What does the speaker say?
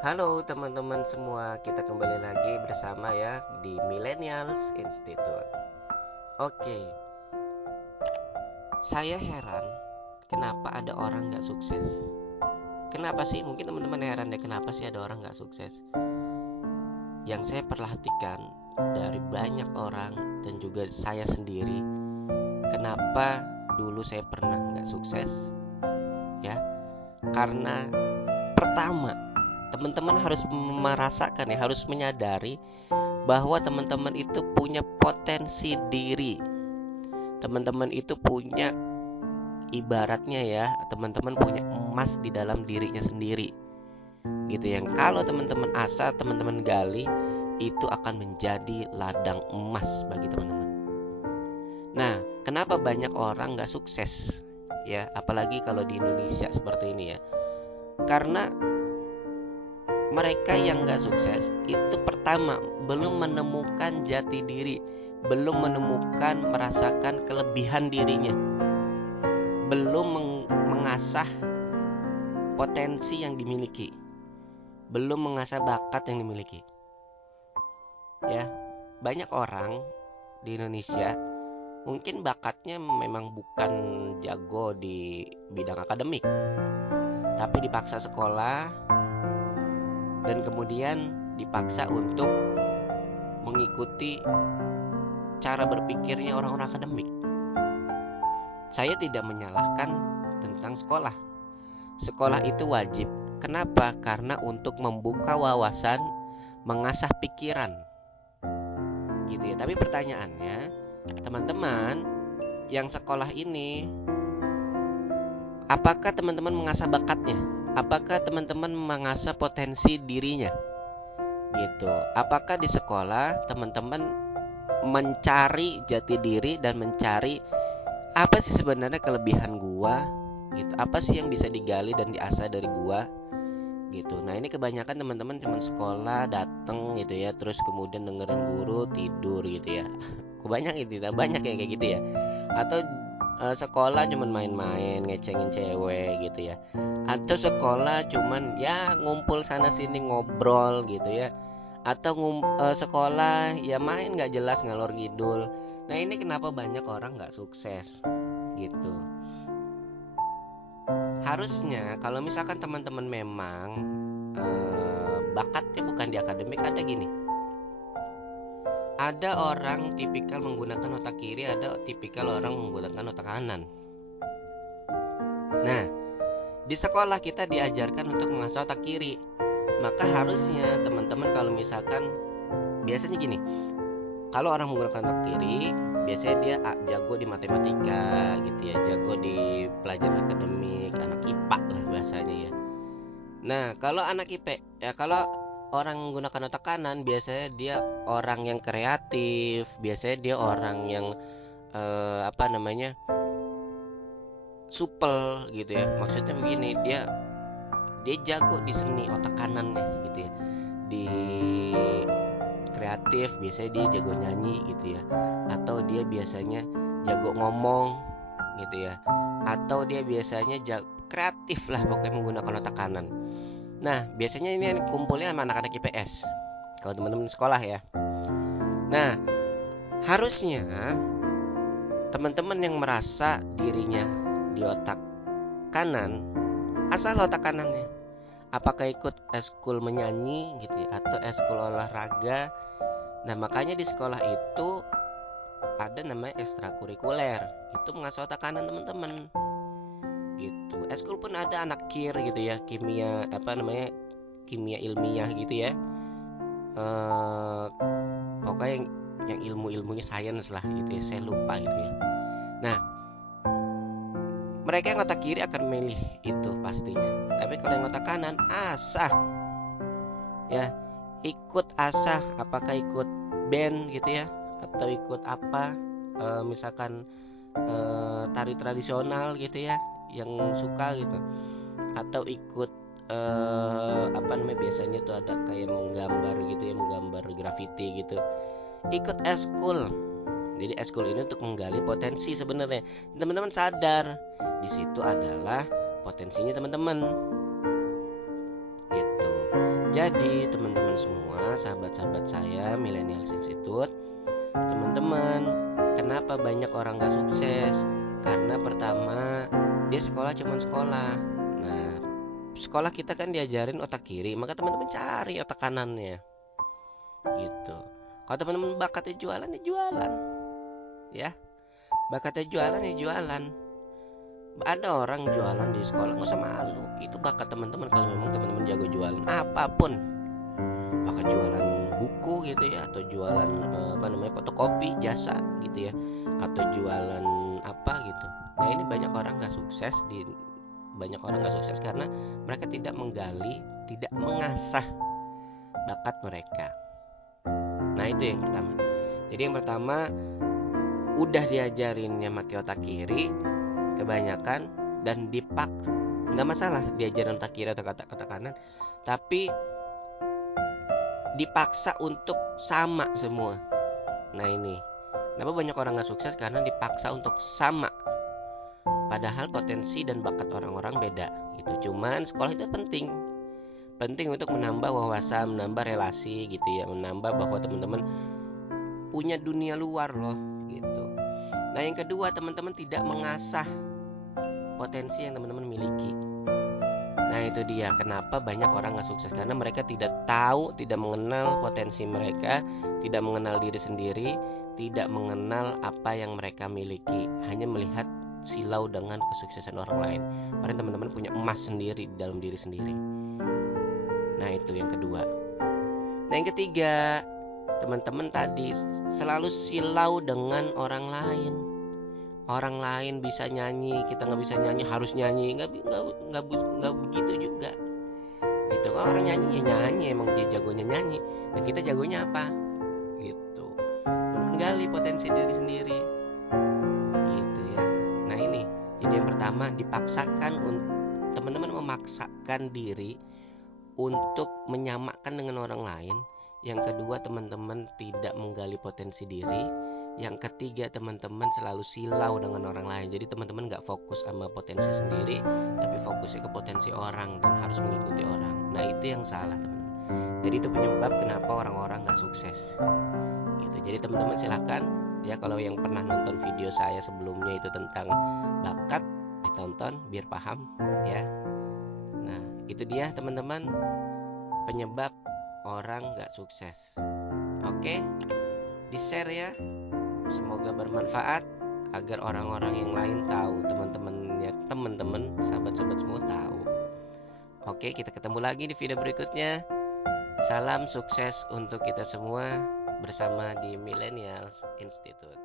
Halo teman-teman semua, kita kembali lagi bersama ya di Millennials Institute. Oke, saya heran kenapa ada orang gak sukses. Kenapa sih? Mungkin teman-teman heran ya, kenapa sih ada orang gak sukses. Yang saya perhatikan dari banyak orang dan juga saya sendiri, kenapa dulu saya pernah gak sukses. Ya, karena pertama, teman-teman harus merasakan ya, harus menyadari bahwa teman-teman itu punya potensi diri. Teman-teman itu punya, ibaratnya ya, teman-teman punya emas di dalam dirinya sendiri. Gitu ya. Kalau teman-teman asah, teman-teman gali, itu akan menjadi ladang emas bagi teman-teman. Nah, kenapa banyak orang gak sukses? Ya, apalagi kalau di Indonesia seperti ini ya. Karena mereka yang gak sukses itu pertama belum menemukan jati diri, belum menemukan, merasakan kelebihan dirinya, belum mengasah potensi yang dimiliki, belum mengasah bakat yang dimiliki. Ya, banyak orang di Indonesia mungkin bakatnya memang bukan jago di bidang akademik, tapi dipaksa sekolah dan kemudian dipaksa untuk mengikuti cara berpikirnya orang-orang akademik. Saya tidak menyalahkan tentang sekolah. Sekolah itu wajib. Kenapa? Karena untuk membuka wawasan, mengasah pikiran. Gitu ya. Tapi pertanyaannya, teman-teman yang sekolah ini, apakah teman-teman mengasah bakatnya? Apakah teman-teman mengasah potensi dirinya? Gitu. Apakah di sekolah teman-teman mencari jati diri dan mencari apa sih sebenarnya kelebihan gua gitu, apa sih yang bisa digali dan diasah dari gua gitu. Nah, ini kebanyakan teman-teman cuma sekolah dateng gitu ya, terus kemudian dengerin guru tidur gitu ya. Kebanyakan itu, banyak yang kayak gitu ya. Atau sekolah cuma main-main, ngecengin cewek gitu ya. Atau sekolah cuman ya ngumpul sana sini ngobrol gitu ya. Atau sekolah ya main gak jelas ngalor ngidul. Nah, ini kenapa banyak orang gak sukses gitu. Harusnya kalau misalkan teman-teman memang bakatnya bukan di akademik, ada gini. Ada orang tipikal menggunakan otak kiri, ada tipikal orang menggunakan otak kanan. Nah, di sekolah kita diajarkan untuk mengasah otak kiri. Maka harusnya teman-teman kalau misalkan, biasanya gini, kalau orang menggunakan otak kiri, biasanya dia jago di matematika gitu ya, jago di pelajaran akademik, anak IPA lah bahasanya ya. Nah, kalau anak IP, ya kalau orang menggunakan otak kanan, biasanya dia orang yang kreatif, biasanya dia orang yang supel gitu ya. Maksudnya begini, dia jago di seni otak kanannya gitu ya. Di kreatif biasanya dia jago nyanyi gitu ya, atau dia biasanya jago ngomong gitu ya, atau dia biasanya kreatif lah pokoknya menggunakan otak kanan. Nah, biasanya ini kumpulnya sama anak-anak IPS kalau teman-teman sekolah ya. Nah, harusnya teman-teman yang merasa dirinya di otak kanan, asal otak kanannya. Apakah ikut eskul menyanyi gitu ya, atau eskul olahraga. Nah, makanya di sekolah itu ada namanya ekstrakurikuler. Itu mengasah otak kanan teman-teman. Gitu. Eskul pun ada anak kir gitu ya, kimia kimia ilmiah gitu ya. Pokoknya yang ilmu-ilmunya sains lah gitu ya, saya lupa gitu ya. Nah, mereka yang otak kiri akan milih itu pastinya. Tapi kalau yang otak kanan, asah ya, ikut asah, apakah ikut band gitu ya, atau ikut apa, misalkan tari tradisional gitu ya, yang suka gitu, atau ikut biasanya tuh ada kayak menggambar gitu ya, menggambar graffiti gitu, ikut eskul. Jadi eskul ini untuk menggali potensi sebenarnya. Teman-teman sadar di situ adalah potensinya teman-teman gitu. Jadi teman-teman semua, sahabat-sahabat saya Millennials Institute, teman-teman, kenapa banyak orang gak sukses? Karena pertama, dia sekolah cuma sekolah. Nah, sekolah kita kan diajarin otak kiri, maka teman-teman cari otak kanannya gitu. Kalau teman-teman bakatnya jualan, ya jualan. Ya, bakatnya jualan, ya jualan. Ada orang jualan di sekolah, nggak usah malu. Itu bakat teman-teman kalau memang teman-teman jago jualan apapun. Bakal jualan buku gitu ya, atau jualan fotokopi jasa gitu ya, atau jualan apa gitu. Nah, ini banyak orang nggak sukses karena mereka tidak menggali, tidak mengasah bakat mereka. Nah, itu yang pertama. Jadi yang pertama, udah diajarinnya pakai otak kiri kebanyakan, dan dipaksa. Nggak masalah diajarin otak kiri atau otak kanan, tapi dipaksa untuk sama semua. Nah, ini kenapa banyak orang gak sukses, karena dipaksa untuk sama, padahal potensi dan bakat orang-orang beda gitu. Cuman sekolah itu penting untuk menambah wawasan, menambah relasi gitu ya, menambah bahwa teman-teman punya dunia luar loh gitu. Nah, yang kedua, teman-teman tidak mengasah potensi yang teman-teman miliki. Nah, itu dia kenapa banyak orang gak sukses, karena mereka tidak tahu, tidak mengenal potensi mereka, tidak mengenal diri sendiri, tidak mengenal apa yang mereka miliki, hanya melihat silau dengan kesuksesan orang lain. Padahal teman-teman punya emas sendiri di dalam diri sendiri. Nah, itu yang kedua. Nah, yang ketiga, teman-teman tadi selalu silau dengan orang lain. Orang lain bisa nyanyi, kita nggak bisa nyanyi, harus nyanyi, nggak begitu juga. Gitu, kalau orang nyanyi ya nyanyi, emang dia jagonya nyanyi, dan kita jagonya apa? Gitu. Menggali potensi diri sendiri. Gitu ya. Nah, ini. Jadi yang pertama, teman-teman memaksakan diri untuk menyamakan dengan orang lain. Yang kedua, teman-teman tidak menggali potensi diri. Yang ketiga, teman-teman selalu silau dengan orang lain. Jadi teman-teman gak fokus sama potensi sendiri, tapi fokusnya ke potensi orang dan harus mengikuti orang. Nah, itu yang salah, teman-teman. Jadi itu penyebab kenapa orang-orang gak sukses gitu. Jadi teman-teman silakan ya, kalau yang pernah nonton video saya sebelumnya itu tentang bakat, ditonton biar paham ya. Nah, itu dia teman-teman, penyebab orang gak sukses. Oke, di-share ya, semoga bermanfaat agar orang-orang yang lain tahu, teman-teman, sahabat-sahabat semua tahu. Oke, kita ketemu lagi di video berikutnya. Salam sukses untuk kita semua bersama di Millennials Institute.